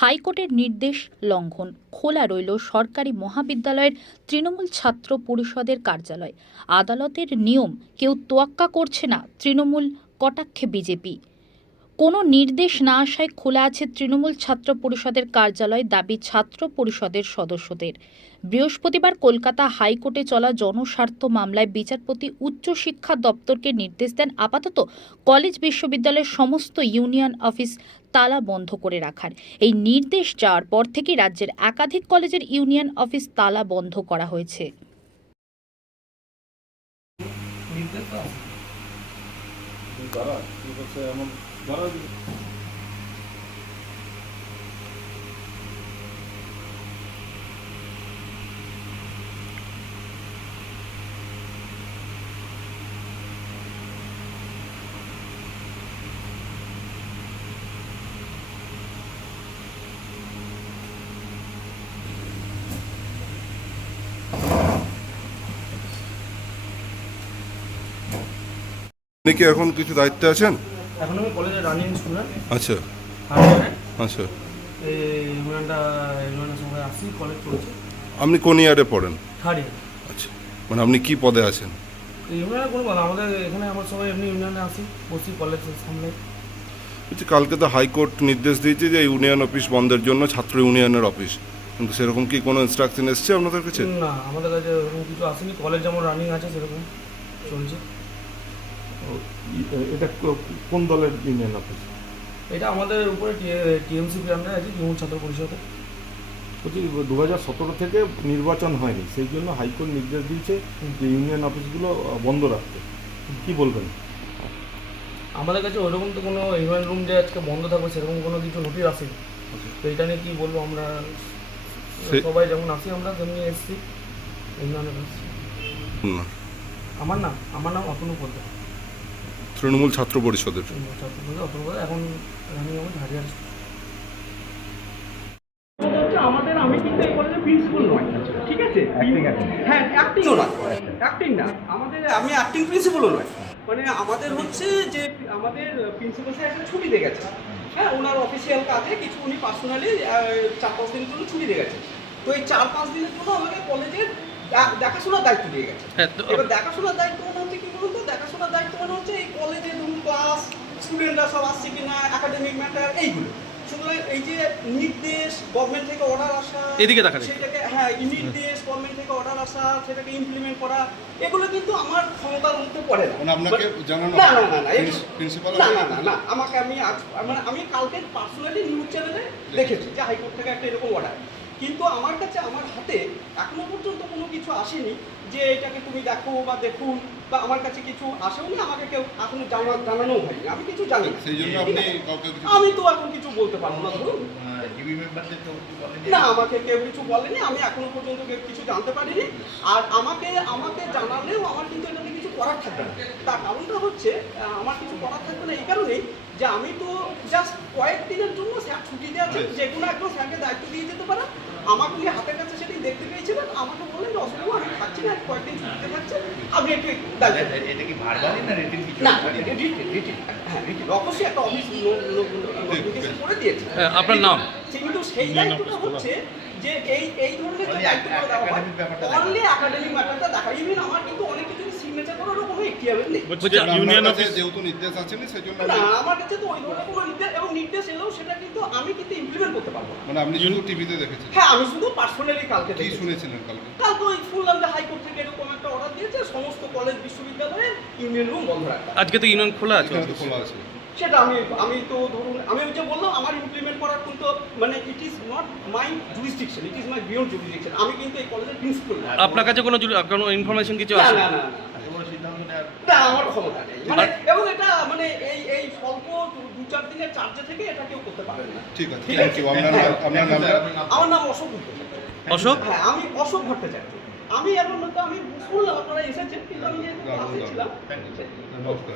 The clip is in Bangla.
হাইকোর্টের নির্দেশ লঙ্ঘন। খোলা রইল সরকারি মহাবিদ্যালয়ের তৃণমূল ছাত্র পরিষদের কার্যালয়। আদালতের নিয়ম কেউ তোয়াক্কা করছে না তৃণমূল কটাক্ষে বিজেপি। কোনো নির্দেশ না আসায় খোলা আছে তৃণমূল ছাত্র পরিষদের কার্যালয় দাবি ছাত্র পরিষদের সদস্যদের। বৃহস্পতিবার কলকাতা হাইকোর্টে চলা জনস্বার্থ মামলায় বিচারপতি উচ্চশিক্ষা দপ্তরকে নির্দেশ দেন আপাতত কলেজ বিশ্ববিদ্যালয়ের সমস্ত ইউনিয়ন অফিস তালা বন্ধ করে রাখার। এই নির্দেশ যাওয়ার পর থেকে রাজ্যের একাধিক কলেজের ইউনিয়ন অফিস তালা বন্ধ করা হয়েছে। আপনি কি এখন কিছু দায়িত্বে আছেন? এখন আমি কলেজে রানিং স্টুডেন্ট আচ্ছা। আচ্ছা। এই ইউনিয়নটা ইউনিয়নের সঙ্গে আসছি কলেজ চলছে আপনি কোন ইয়ারে পড়েন? থার্ড ইয়ার আচ্ছা। মানে আপনি কি পদে আছেন? ইউনিয়নে কোনো কথা আমাদের এখানে আমার সবাই এমনি ইউনিয়নে আসি বসি কলেজের সামনে। বলছি কালকে তো হাইকোর্ট নির্দেশ দিয়েছে যে ইউনিয়ন অফিস বন্ধের জন্য ছাত্র ইউনিয়নের অফিস কিন্তু সেরকম কি কোনো ইনস্ট্রাকশন এসছে আপনাদের কাছে? না আমাদের কাছে ওরকম কিছু আসেনি কলেজ যেমন রানিং আছে সেরকম চলছে। এটা কোন দলের ইউনিয়ন অফিস এটা আমাদের উপরে টিএমসি আন্ডারে আছে তৃণমূল ছাত্র পরিষদে। বলছি দু হাজার সতেরো থেকে নির্বাচন হয়নি সেই জন্য হাইকোর্ট নির্দেশ দিয়েছে যে ইউনিয়ন অফিসগুলো বন্ধ রাখতে। কি বলবেন? আমাদের কাছে ওরকম তো কোনো ইউনিয়ন রুম যে আজকে বন্ধ থাকবে সেরকম কোনো কিছু নোটিশ আসেনি। তো এটা নিয়ে কী বলব আমরা? সবাই যেমন আসি আমরা তেমনি এসছি ইউনিয়নের কাছে না। আমার নাম আমার নাম অতনু পোদ্দার তৃণমূল ছাত্র পরিষদের। অপূর্ব এখন রানিং আমাদের আমি কিন্তু এই কলেজের প্রিন্সিপাল নয় ঠিক আছে? হ্যাঁ অ্যাক্টিংও না অ্যাক্টিং না। আমাদের আমি অ্যাক্টিং প্রিন্সিপালও নয়। মানে আমাদের হচ্ছে যে আমাদের প্রিন্সিপাল স্যার একটা ছুটি দিয়ে গেছে। হ্যাঁ ওনার অফিসিয়াল কাজে কিছু উনি পার্সোনালি চার পাঁচ দিনের জন্য ছুটি দিয়ে গেছে। তো এই চার পাঁচ দিনের জন্য আমাকে কলেজের দেখাশোনার দায়িত্ব দিয়ে গেছে। এবার দেখাশোনার দায়িত্ব হচ্ছে কি বলুন তো দেখাশোনার দায়িত্ব মানে হচ্ছে এই কলেজে ধরুন ক্লাস স্টুডেন্টরা সব আসছে কি না একাডেমিক ম্যাটার এইগুলো। সুতরাং এই যে নির্দেশ গভর্নমেন্ট থেকে অর্ডার আসা এদিকে তাকান। সেটাকে হ্যাঁ এই নির্দেশ গভর্নমেন্ট থেকে অর্ডার আসা সেটাকে ইমপ্লিমেন্ট করা এগুলো কিন্তু আমার ক্ষমতার মধ্যে পড়ে না। মানে আপনাকে জানানো না না না না প্রিন্সিপাল না না না না আমাকে আমি আজ মানে আমি কালকে পার্সোনালি নিউজ চ্যানেলে দেখেছি যে হাইকোর্ট থেকে একটা এরকম অর্ডার কিন্তু আমার কাছে আমার হাতে এখনও পর্যন্ত কোনো কিছু আসেনি যে এটাকে তুমি দেখো বা দেখুন বা আমার কাছে কিছু আসেও নি আমাকে কেউ এখনও জানা জানানো হয়নি। আমি কিছু জানি আমি তো এখন কিছু বলতে পারব না ধরুন না আমাকে কেউ কিছু বলেনি। আমি এখনও পর্যন্ত কেউ কিছু জানতে পারিনি। আর আমাকে আমাকে জানালেও আমার কিন্তু এটাতে কিছু করার থাকবে না। তার কারণটা হচ্ছে আহ, আমার কিছু করার থাকবে না এই কারণেই যে আমি তো জাস্ট স্যার ছুটিতে যে কোনো একজন স্যারকে দায়িত্ব দিয়ে যেতে পারে। আমাকে উনি হাতের কাছে সেটাই দেখতে পেয়েছিলেন। আমাকে বললেন অসুবিধা আমি থাকছি না কয়েকদিন ছুটিতে থাকছে আপনি একটু এটা কি ভার্বালি না রিটিন কিছু? না রিটিন রিটিন হ্যাঁ রিটিন অবশ্যই একটা অফিস নোটিফিকেশন করে দিয়েছে। হ্যাঁ, আপনার নাম? কিন্তু সেই দায়িত্বটা হচ্ছে যে এই এই ধরনের যে দায়িত্ব করে দেওয়া হয় দেখা। অনলি একাডেমিক ম্যাটারটা দেখা ইভেন আমার কিন্তু অনেক সিগনেচার করারও কোনো এখতিয়ার নেই ইউনিয়ন ইউনিয়ন অফিস অফিস যেহেতু নির্দেশ আছেনি সেই না আমার কাছে তো ওই ধরনের কোনো নির্দেশ এবং নির্দেশ এলেও সেটা কিন্তু আমি কিন্তু ইমপ্লিমেন্ট করতে পারব মানে আপনি শুধু টিভিতে দেখেছেন? হ্যাঁ আমি শুধু পার্সোনালি কালকে কি শুনেছিলেন কালকে? কালকে ওই শুনলাম যে হাইকোর্ট থেকে এরকম একটা অর্ডার দিয়েছে সমস্ত কলেজ বিশ্ববিদ্যালয়ে ইউনিয়ন রুম বন্ধ রাখা আজকে তো ইউনিয়ন খোলা আছে খোলা আছে। সেটা আমি আমি তো ধরুন আমি যে বললাম আমার ইমপ্লিমেন্ট করার কিন্তু মানে it is not my jurisdiction it is my beyond jurisdiction আমি কিন্তু এই কলেজের প্রিন্সিপাল না। আপনার কাছে কোনো কোনো ইনফরমেশন কিছু আছে? না না নেওয়ার না আমার ক্ষমতা নেই। মানে এবং এটা মানে এই এই স্বল্প দু- চার দিনের চার্জে থেকে এটা কেউ করতে পারে না। ঠিক আছে ঠিক থ্যাংক আছে। ইউ আপনার নাম আপনার নাম আমার নাম অশোক ভট্টাচার্য। অশোক? হ্যাঁ আমি অশোক ভট্টাচার্য। আমি এখন আমি শুনলাম আপনারা এসেছেন কিন্তু আমি যেহেতু ক্লাসে ছিলাম। নমস্কার